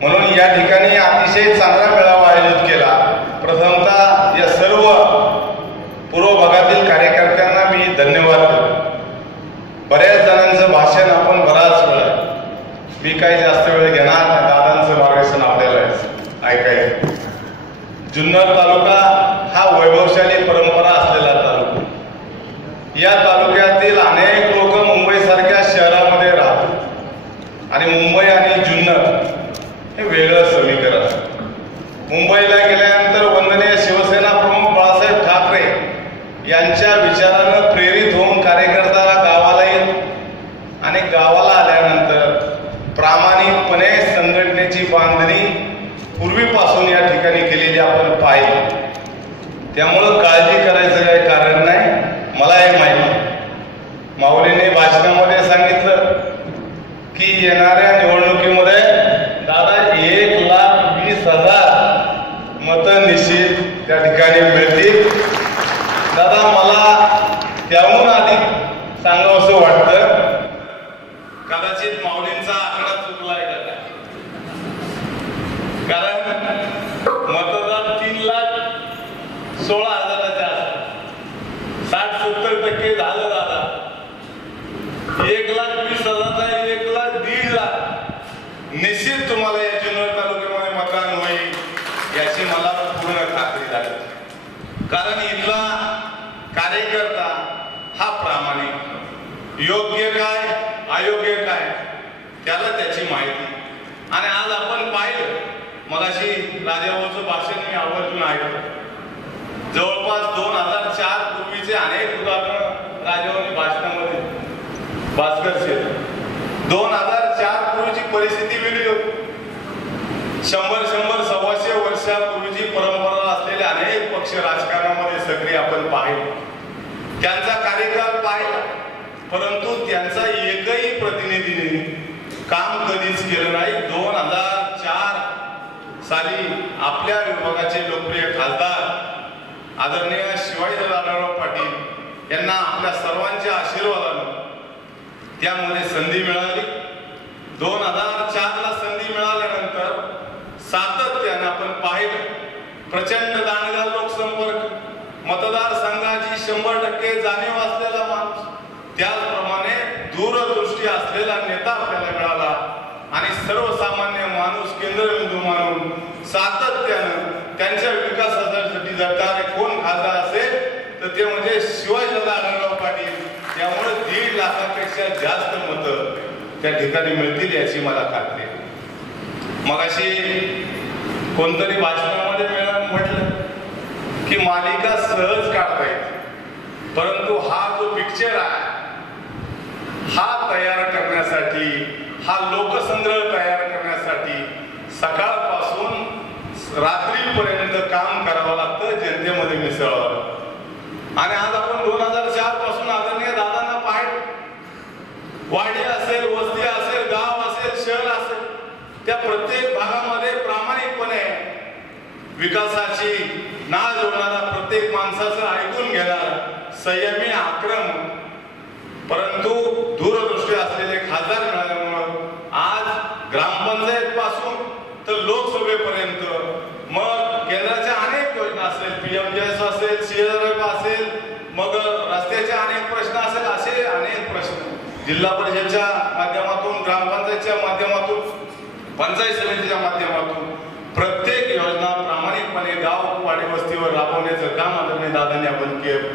म्हणून या ठिकाणी अतिशय चांगला मेळावा आयोजित केला। प्रथमतः या सर्व पूर्व भागातील कार्यकर्त्यांना मी धन्यवाद देतो। बऱ्याच जणांचं भाषण आपण बराच वेळ, मी काही जास्त वेळ घेणार नाही, दादांचं मार्गदर्शन आपल्याला ऐकायचं। जुन्नर तालुका हा वैभवशाली परंपरा असलेला तालुका, या तालुक्यातील अनेक लोक मुंबईसारख्या शहरामध्ये राहतात आणि मुंबई आणि जुन्नर हे वेगळं समीकरण। मुंबईला गेल्यानंतर वंदनीय शिवसेना प्रमुख बाळासाहेब ठाकरे यांच्या विचारानं प्रेरित होऊन कार्यकर्ता गावाला येईल आणि गावाला आल्यानंतर प्रामाणिकपणे संघटनेची बांधणी पूर्वीपासून या ठिकाणी केलेली आपण पाहिली। त्यामुळं काळजी करायचं काही कारण नाही। मला हे माहिती, माऊलीने भाषणामध्ये सांगितलं की येणाऱ्या निवडणुकीमध्ये दादा 1,20,000 मतं निश्चित त्या ठिकाणी मिळतील। दादा मला त्याहून अधिक सांगावंसं वाटतं, कदाचित माऊलींचा आकडा चुकलाय का, कारण मतदार 3,16,000च्या आसपास 60-70% झालं दादा। 1,20,000 1,50,000 निश्चित तुम्हाला या जुन्नर तालुक्यामध्ये मतदान होईल याची मला पूर्ण खात्री झाली। कारण इथला कार्यकर्ता हा प्रामाणिक, योग्य काय अयोग्य काय त्याला त्याची माहिती। आणि आज आपण पाहिलं, मगाशी राजाभाऊचं भाषण मी आवर्जून ऐकलं, जवळपास 2004 पूर्वीचे अनेक उदाहरण राजाभाऊंनी भाषणामध्ये भास्कर शेठ 2004 पूर्वीची परिस्थिती वेगळी होती। 100-100-125 वर्षापूर्वीची परंपरा असलेले अनेक पक्ष राजकारणामध्ये सक्रिय आपण पाहिले, त्यांचा कार्यकाळ पाहिला, परंतु त्यांचा एकही प्रतिनिधीने काम कधीच केलं नाही। 2004 साली आपल्या विभागाचे लोकप्रिय खासदार आदरणीय शिवाजीराव आढळराव पाटील यांना आपल्या सर्वांच्या आशीर्वादाने त्यामध्ये संधी मिळाली। 2004ला संधी मिळाल्यानंतर सातत्याने आपण पाहिलं, प्रचंड दांडगा लोकसंपर्क, मतदारसंघाची 100% जाणीव असलेला माणूस, त्याचप्रमाणे दूरदृष्टी असलेला नेता आपल्याला मिळाला आणि सर्वसामान्य माणूस केंद्रबिंदू मानून सातत्यानं त्यांच्या विकासासाठी जगणारे कोण खासदार असेल तर ते म्हणजे शिवाजीदादा आढळराव पाटील। त्यामुळे 1.5 लाखापेक्षा जास्त मतं त्या ठिकाणी मिळतील याची मला खात्री आहे। मगाशी कोणतरी भाषणामध्ये म्हटलं की मालिका सहज काढता येते, परंतु हा जो पिक्चर आहे हा तयार करण्यासाठी, हा लोकसंग्रह तयार करण्यासाठी सकाळपासून रात्रीपर्यंत काम करावं लागतं, जनतेमध्ये मिसळावं लागतं। आणि आज आपण 2004 पासून आदरणीय दादांना पाहिलं, वाडी असेल, वस्ती असेल, गाव असेल, शहर असेल, त्या प्रत्येक भागामध्ये प्रामाणिकपणे विकासाची नाळ जोडणारा, प्रत्येक माणसाचं ऐकून घेणारा, संयमी, आक्रमक परंतु दूरदृष्टी असलेले खासदार मिळाल्यामुळे आज ग्रामपंचायत पासून तर लोकसभेपर्यंत, मग केंद्राच्या अनेक योजना असेल, PMJS असेल, CRF असेल, मग रस्त्याचे अनेक प्रश्न असेल, असे अनेक प्रश्न जिल्हा परिषदेच्या माध्यमातून, ग्रामपंचायतच्या माध्यमातून, पंचायत समितीच्या माध्यमातून प्रत्येक योजना प्रामाणिकपणे गाव वाडी वस्तीवर राबवण्याचं काम आदरणीय दादांनी आपण केलं।